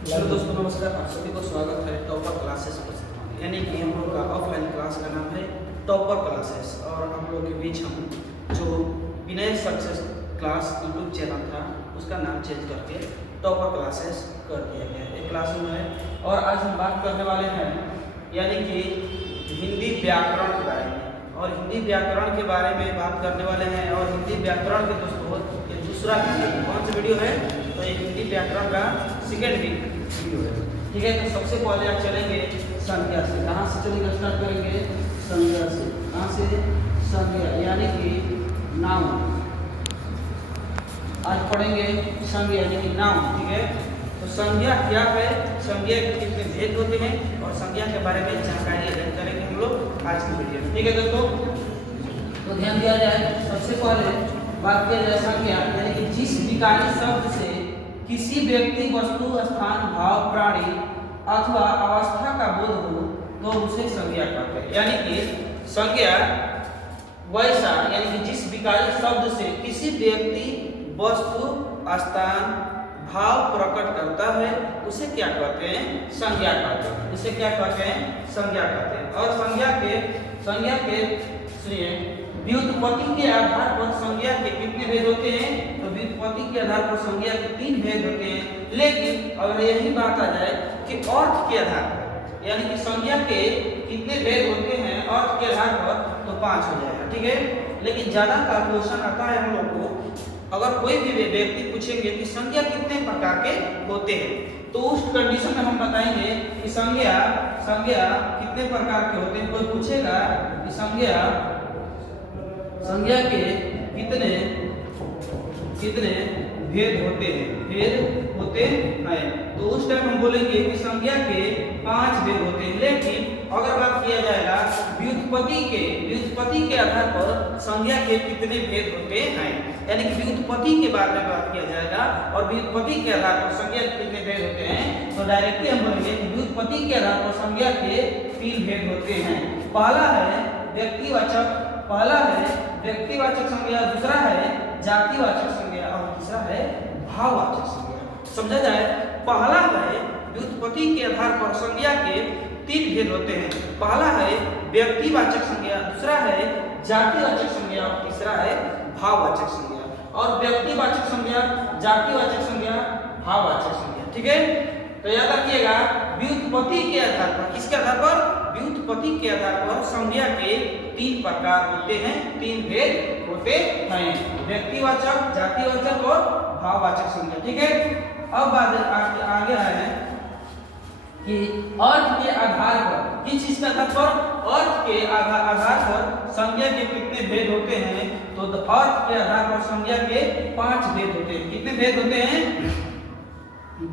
Hello दोस्तों, नमस्कार। आप सभी को स्वागत है टॉपर क्लासेस पर। यानी कि हम लोग का ऑफलाइन क्लास का नाम है टॉपर क्लासेस, और हम लोग के बीच हम जो विनय सक्सेस क्लास यूट्यूब चैनल था उसका नाम चेंज करके टॉपर क्लासेस कर दिया गया है। एक क्लास में है और आज हम बात करने वाले हैं यानी कि हिंदी व्याकरण के बारे में, और हिंदी व्याकरण के बारे में बात करने वाले हैं। और हिंदी व्याकरण के दोस्तों ये दूसरा वीडियो, कौन सा वीडियो है? तो ये हिंदी व्याकरण का सेकेंड वीडियो है। ठीक है, तो सबसे पहले आप चलेंगे संज्ञा से। कहाँ से चलेंगे? स्टार्ट करेंगे संज्ञा से। कहाँ से? संज्ञा यानी कि नाउन। आज पढ़ेंगे संज्ञा यानी कि नाउन। ठीक है, तो संज्ञा क्या है, संज्ञा के कितने भेद होते हैं और संज्ञा के बारे में जानकारी अर्जित करेंगे हम लोग आज की वीडियो में। ठीक है दोस्तों, तो ध्यान दिया जाए। सबसे पहले बात किया जाए संज्ञा यानी कि जिस विकारी शब्द से किसी व्यक्ति, वस्तु, स्थान, भाव, प्राणी अथवा अवस्था का बोध हो तो उसे संज्ञा कहते हैं। यानी कि संज्ञा वैसा यानी कि जिस विकारी शब्द से किसी व्यक्ति, वस्तु, स्थान, भाव प्रकट करता है उसे क्या कहते हैं? संज्ञा कहते हैं। उसे क्या कहते हैं? संज्ञा कहते हैं। और संज्ञा के सुनिए, व्युत्पत्ति के आधार पर संज्ञा के कितने भेद होते हैं? तो व्युत्पत्ति के आधार पर संज्ञा के 3 भेद होते हैं। लेकिन अगर यही बात आ जाए कि अर्थ के आधार पर यानी कि संज्ञा के कितने भेद होते हैं अर्थ के आधार पर, तो 5 हो जाएगा। ठीक है, लेकिन ज्यादा का क्वेश्चन आता है हम लोग को, अगर कोई भी व्यक्ति पूछेंगे कि संज्ञा कितने प्रकार के होते हैं, तो उस कंडीशन में हम बताएंगे कि संज्ञा कितने प्रकार के होते हैं। कोई पूछेगा कि संज्ञा के कितने भेद होते हैं, तो उस टाइम हम बोलेंगे कि संज्ञा के 5 भेद होते हैं। लेकिन अगर बात किया जाएगा व्युत्पत्ति के आधार पर संज्ञा के कितने भेद होते हैं, यानी कि व्युत्पत्ति के बारे में बात किया जाएगा और व्युत्पत्ति के आधार पर संज्ञा के कितने भेद होते हैं, तो डायरेक्टली हम बोलेंगे कि व्युत्पत्ति के आधार पर संज्ञा के 3 भेद होते हैं। पहला है व्यक्तिवाचक संज्ञा, दूसरा है जातिवाचक संज्ञा और तीसरा है भाववाचक संज्ञा। समझा जाए, पहला है व्युत्पत्ति के आधार पर संज्ञा के 3 भेद होते हैं। पहला है व्यक्तिवाचक संज्ञा, दूसरा है जातिवाचक संज्ञा और तीसरा है भाववाचक संज्ञा। और व्यक्तिवाचक संज्ञा, जातिवाचक संज्ञा, भाववाचक संज्ञा। ठीक है, तो याद रखिएगा व्युत्पत्ति के आधार पर, किसके आधार पर? व्युत्पत्ति के आधार पर संज्ञा के 3 प्रकार होते हैं, 3 भेद होते हैं, व्यक्तिवाचक, जातिवाचक और भाववाचक संज्ञा। ठीक है, अब आगे आए कि अर्थ के आधार पर, किस चीज के आधार पर? अर्थ के आधार पर संज्ञा के कितने भेद होते हैं, तो अर्थ के आधार पर संज्ञा के 5 भेद होते हैं। कितने भेद होते हैं?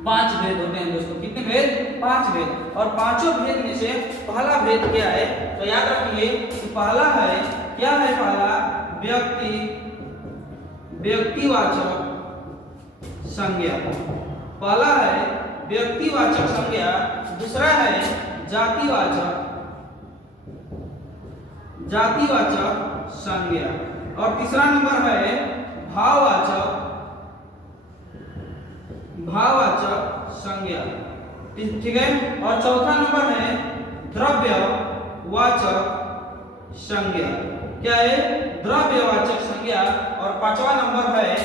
5 भेद होते हैं दोस्तों। कितने भेद? 5 भेद। और पांचों भेद में से पहला भेद क्या है, तो याद रखिए कि पहला है, क्या है पहला? व्यक्तिवाचक संज्ञा। पहला है व्यक्तिवाचक संज्ञा, दूसरा है जातिवाचक संज्ञा और तीसरा नंबर है भाववाचक संज्ञा। ठीक है, और चौथा नंबर है द्रव्यवाचक संज्ञा। क्या है? द्रव्यवाचक संज्ञा। और 5वां नंबर है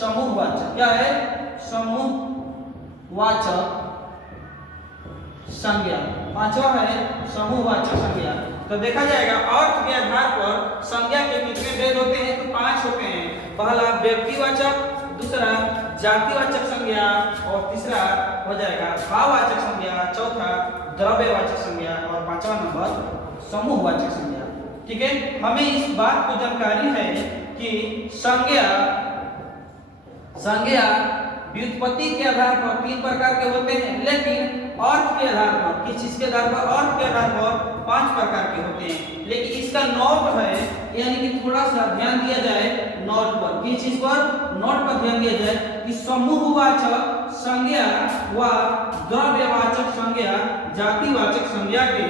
समूहवाचक। क्या है? समूहवाचक संज्ञा। 5वां है समूहवाचक संज्ञा। तो देखा जाएगा अर्थ के आधार पर संज्ञा के कितने भेद होते हैं, तो 5 होते हैं। पहला व्यक्तिवाचक, दूसरा जातिवाचक संज्ञा और तीसरा हो जाएगा भाववाचक संज्ञा, चौथा द्रव्यवाचक संज्ञा और 5वां नंबर समूहवाचक संज्ञा। ठीक है, हमें इस बात को जानकारी है कि संज्ञा व्युत्पत्ति के आधार पर 3 प्रकार के होते हैं, लेकिन अर्थ के आधार पर, किस चीज के आधार पर? अर्थ के आधार पर 5 प्रकार के होते हैं। लेकिन इसका नोट है, यानी कि थोड़ा सा ध्यान दिया जाए नोट पर। किस चीज पर? नोट पर ध्यान दिया जाए कि समूहवाचक संज्ञा व द्रव्यवाचक संज्ञा जातिवाचक संज्ञा के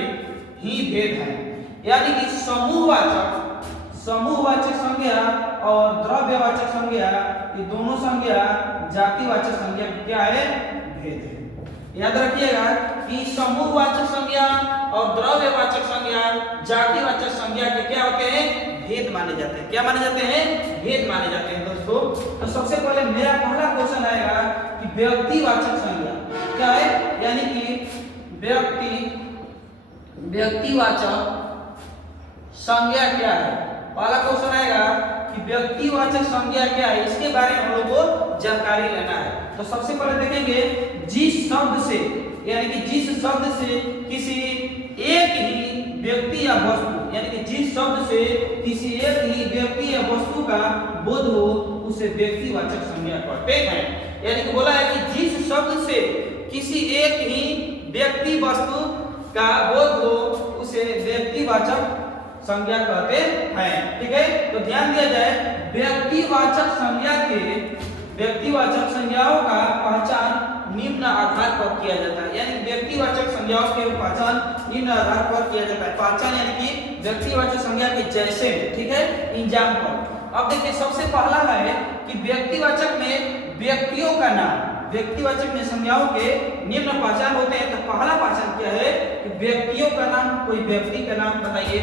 ही भेद हैं। यानी कि समूहवाचक संज्ञा और द्रव्यवाचक संज्ञा, ये दोनों संज्ञा जातिवाचक संज्ञा क्या है? भेद है। याद रखिएगा कि समूहवाचक संज्ञा और द्रव्यवाचक संज्ञा, जातिवाचक संज्ञा के क्या होते हैं, भेद माने जाते हैं। क्या माने जाते हैं, भेद माने जाते हैं दोस्तों। तो सबसे पहले मेरा पहला क्वेश्चन आएगा कि व्यक्तिवाचक संज्ञा क्या है, यानी कि व्यक्तिवाचक संज्ञा क्या है। पहला क्वेश्चन आएगा कि व्यक्तिवाचक संज्ञा क्या है, इसके बारे में हम लोग को जानकारी लेना है। तो सबसे पहले देखेंगे जिस शब्द से, यानी कि जिस शब्द से किसी एक ही व्यक्ति या वस्तु, यानी कि जिस शब्द से किसी एक ही व्यक्ति या वस्तु का बोध हो उसे व्यक्तिवाचक संज्ञा कहते हैं। यानी कि बोला है कि जिस शब्द से किसी एक ही व्यक्ति वस्तु का बोध हो उसे व्यक्तिवाचक संज्ञा कहते हैं। ठीक है, तो ध्यान दिया जाए व्यक्तिवाचक संज्ञाओं का पहचान निम्न आधार पर किया जाता है। यानी व्यक्तिवाचक संज्ञाओं के पहचान निम्न आधार पर किया जाता है। पहचान यानी कि व्यक्तिवाचक संज्ञा के जैसे, ठीक है, एग्जाम्पल। अब देखिए सबसे पहला है कि व्यक्तिवाचक में व्यक्तियों का नाम, व्यक्तिवाचक में संज्ञाओं के निम्न पहचान होते हैं। तो पहला पहचान क्या है कि व्यक्तियों का नाम, कोई व्यक्ति का नाम बताइए।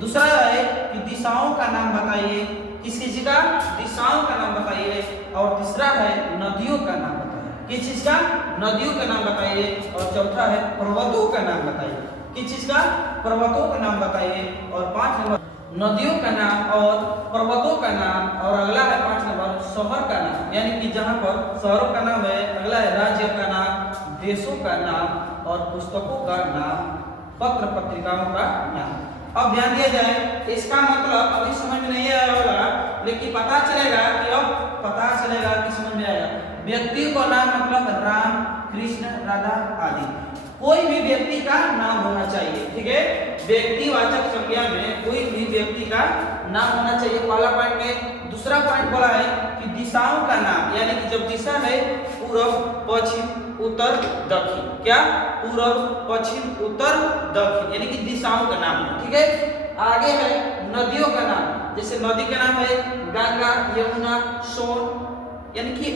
दूसरा है कि दिशाओं का नाम बताइए, किस किसी का, दिशाओं का नाम बताइए। और तीसरा है नदियों का नाम बताइए, किस चीज का, नदियों का नाम बताइए। और चौथा है पर्वतों का नाम बताइए, किस चीज का, पर्वतों का नाम बताइए। और 5 नंबर नदियों का नाम और पर्वतों का नाम। और अगला है 5 नंबर शहर का नाम, यानी कि जहां पर शहरों का नाम है। अगला है राज्य का नाम, देशों का नाम और पुस्तकों का नाम, पत्र पत्रिकाओं का नाम। अब ध्यान दिया जाए, इसका मतलब अभी समझ में नहीं आया होगा, लेकिन पता चलेगा कि अब पता चलेगा कि समझ में आएगा। व्यक्ति का नाम मतलब राम, कृष्ण, राधा आदि, कोई भी व्यक्ति का नाम होना चाहिए। ठीक है, व्यक्तिवाचक संज्ञा में कोई भी व्यक्ति का नाम होना चाहिए, पहला पॉइंट में। दूसरा पॉइंट बोला है कि दिशाओं का नाम, यानी कि जब दिशा है पूर्व, पश्चिम, उत्तर, दक्षिण, क्या, पूर्व, पश्चिम, उत्तर, दक्षिण, यानी कि दिशाओं का नाम। ठीक है, आगे है नदियों का नाम, जैसे नदी का नाम है गंगा, यमुना, सोन, यानी कि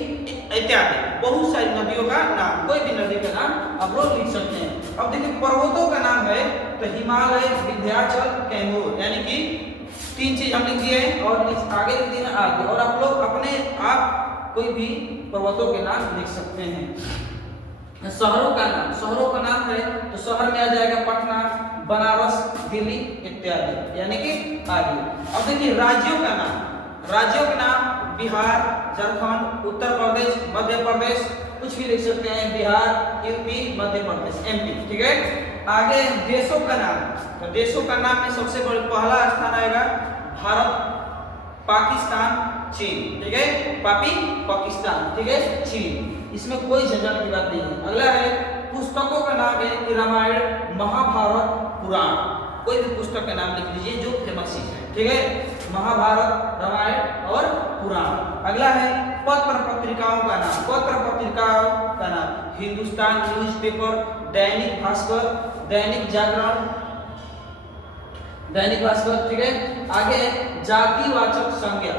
इत्यादि बहुत सारी नदियों का नाम, कोई भी नदी का नाम आप लोग लिख सकते हैं। अब देखिए पर्वतों का नाम है तो हिमालय, विंध्याचल, कैमूर, यानी कि 3 चीज हम लिख दिए हैं। और आगे लिख दिए आगे, और आप लोग अपने आप कोई भी पर्वतों के नाम लिख सकते हैं। शहरों का नाम है तो शहर में आ जाएगा पटना, बनारस, दिल्ली इत्यादि, यानी कि आगे। अब देखिए राज्यों का नाम बिहार, झारखंड, उत्तर प्रदेश, मध्य प्रदेश, कुछ भी लिख सकते हैं, बिहार, यूपी, मध्य प्रदेश, एमपी। ठीक है, आगे देशों का नाम, तो देशों का नाम में सबसे पहला स्थान आएगा भारत, पाकिस्तान, चीन। ठीक है, पाकिस्तान, ठीक है, चीन, इसमें कोई झंझट की बात नहीं है। अगला है पुस्तकों का नाम है कि रामायण, महाभारत, पुराण, कोई भी पुस्तक का नाम लिख लीजिए जो फेमस है। ठीक है, महाभारत, रामायण और पुराण। अगला है पत्र पत्रिकाओं का नाम, हिंदुस्तान न्यूज़पेपर, दैनिक भास्कर, दैनिक जागरण, दैनिक भास्कर। ठीक है, आगे जातिवाचक संज्ञा।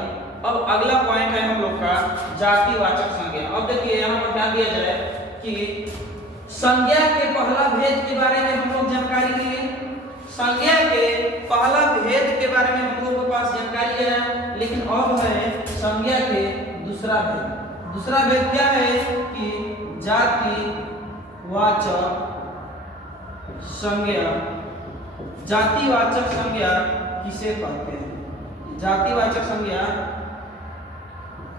अब अगला पॉइंट है हम लोग का जातिवाचक संज्ञा। अब देखिए यहाँ पर ध्यान दिया जाए कि संज्ञा के पहला भेद के बारे में हम लोग जानकारी लिए, संज्ञा के पहला भेद के बारे में हम लोगों के पास जानकारी है, लेकिन अब है संज्ञा के दूसरा भेद। दूसरा भेद क्या है कि जातिवाचक संज्ञा, जातिवाचक संज्ञा किसे कहते हैं, जातिवाचक संज्ञा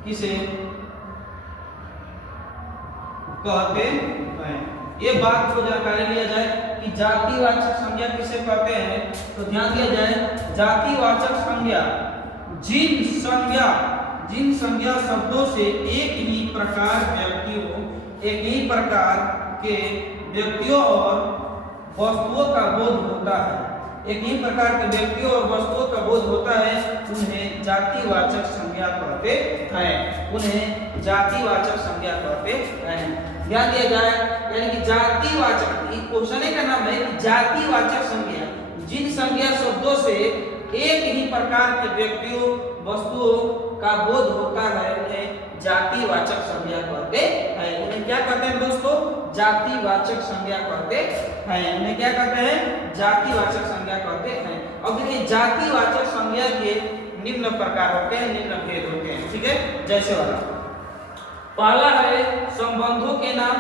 किसे कहते हैं, ये बात को जानकारी लिया जाए कि जातिवाचक संज्ञा किसे कहते हैं। तो ध्यान दिया जाए जातिवाचक संज्ञा जिन संज्ञा शब्दों से एक ही प्रकार के व्यक्तियों और वस्तुओं का बोध होता है, एक ही प्रकार के व्यक्तियों और वस्तुओं का बोध होता है, उन्हें जातिवाचक संज्ञा कहते हैं, उन्हें जातिवाचक संज्ञा कहते हैं। ध्यान दिया जाए, यानी कि जातिवाचक, क्वेश्चन का नाम है जातिवाचक संज्ञा, जिन संज्ञा शब्दों से एक ही प्रकार के व्यक्तियों वस्तुओं का बोध होता है, उन्हें जातिवाचक संज्ञा कहते हैं। उन्हें क्या कहते हैं दोस्तों, जातिवाचक संज्ञा कहते हैं। इन्हें क्या कहते हैं? जातिवाचक संज्ञा कहते हैं। अब देखिए जातिवाचक संज्ञा के निम्न प्रकार होते हैं, निम्न भेद होते हैं, ठीक है। जैसे वाला पहला है संबंधों के नाम।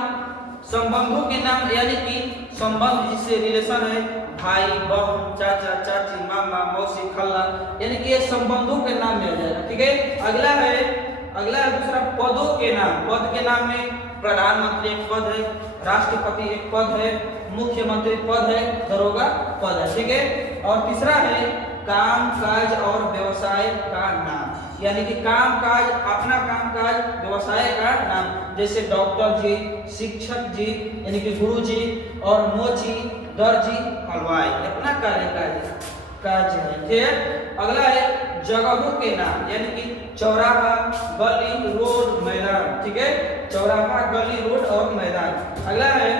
संबंधों के नाम यानी कि संबंध जिससे रिलेशन है, भाई बहन चाचा चाची मामा मौसी खल्ला, यानी कि ये संबंधों के नाम में आ जाएगा, ठीक है। अगला है दूसरा पदों के नाम। पद के नाम में प्रधानमंत्री एक पद है, राष्ट्रपति एक पद है, मुख्यमंत्री पद है, दरोगा पद है, ठीक है। और तीसरा है काम काज और व्यवसाय का नाम, यानी कि काम काज, अपना काम काज, व्यवसाय का नाम, जैसे डॉक्टर जी, शिक्षक जी यानी कि गुरु जी, और मोची, दर्जी, हलवाई, अपना कार्य काज है, ठीक है। अगला है जगहों के नाम, यानी कि चौराहा, गली, रोड, मैदान, ठीक है। चौराहा, गली, रोड और मैदान। अगला है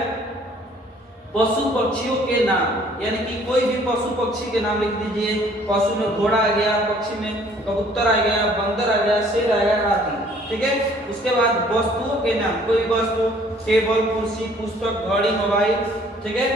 पशु पक्षियों के नाम, यानी कि कोई भी पशु पक्षी के नाम लिख दीजिए। पशु में घोड़ा आ गया, पक्षी में कबूतर आ गया, बंदर आ गया, शेर आ गया आदि, ठीक है। उसके बाद वस्तुओं के नाम, कोई वस्तु, टेबल, कुर्सी, पुस्तक, घड़ी, मोबाइल, ठीक है।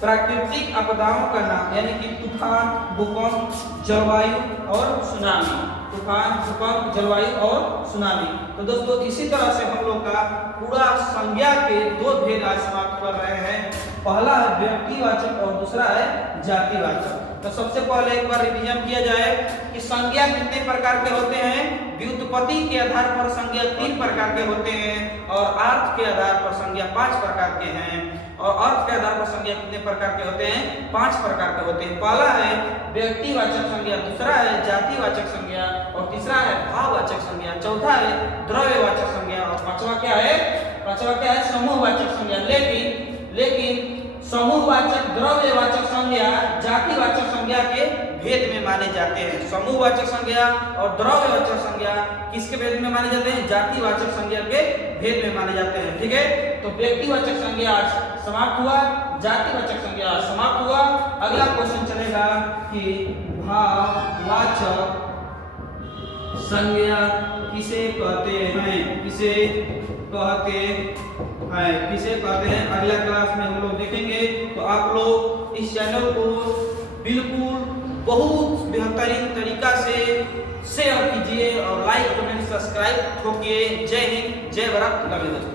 प्राकृतिक आपदाओं का नाम, यानी कि तूफान, भूकंप, जलवायु और सुनामी। तूफान, भूकंप, जलवायु और सुनामी। तो दोस्तों इसी तरह से हम लोग का पूरा संज्ञा के दो भेद आज समाप्त कर रहे हैं। पहला है व्यक्तिवाचक और दूसरा है जातिवाचक। तो सबसे पहले एक बार रिवीजन किया जाए कि संज्ञा कितने प्रकार के होते हैं। व्युत्पत्ति के आधार पर संज्ञा 3 प्रकार के होते हैं, और अर्थ के आधार पर संज्ञा 5 प्रकार के हैं। और अर्थ के आधार पर संज्ञा कितने प्रकार के होते हैं? 5 प्रकार के होते हैं। पहला है व्यक्तिवाचक संज्ञा, दूसरा है जातिवाचक संज्ञा, और तीसरा है भाववाचक संज्ञा, चौथा है द्रव्यवाचक संज्ञा, और पांचवा क्या है? समूहवाचक संज्ञा। लेकिन समूहवाचक, द्रव्यवाचक संज्ञा जातिवाचक संज्ञा के भेद में माने जाते हैं। समूहवाचक संज्ञा और द्रव्यवाचक संज्ञा किसके भेद में माने जाते हैं? जातिवाचक संज्ञा के भेद में माने जाते हैं, ठीक है। तो व्यक्तिवाचक संज्ञा आज समाप्त हुआ, जातिवाचक संज्ञा समाप्त हुआ। अगला क्वेश्चन चलेगा कि भाववाचक संज्ञा किसे कहते हैं? किसे कहते हैं अगला क्लास में हम लोग देखेंगे। तो आप लोग इस चैनल को बिल्कुल बहुत बेहतरीन तरीका से शेयर कीजिए और लाइक कमेंट सब्सक्राइब ठोकिए। जय हिंद, जय भारत, लव यू दोस्तों।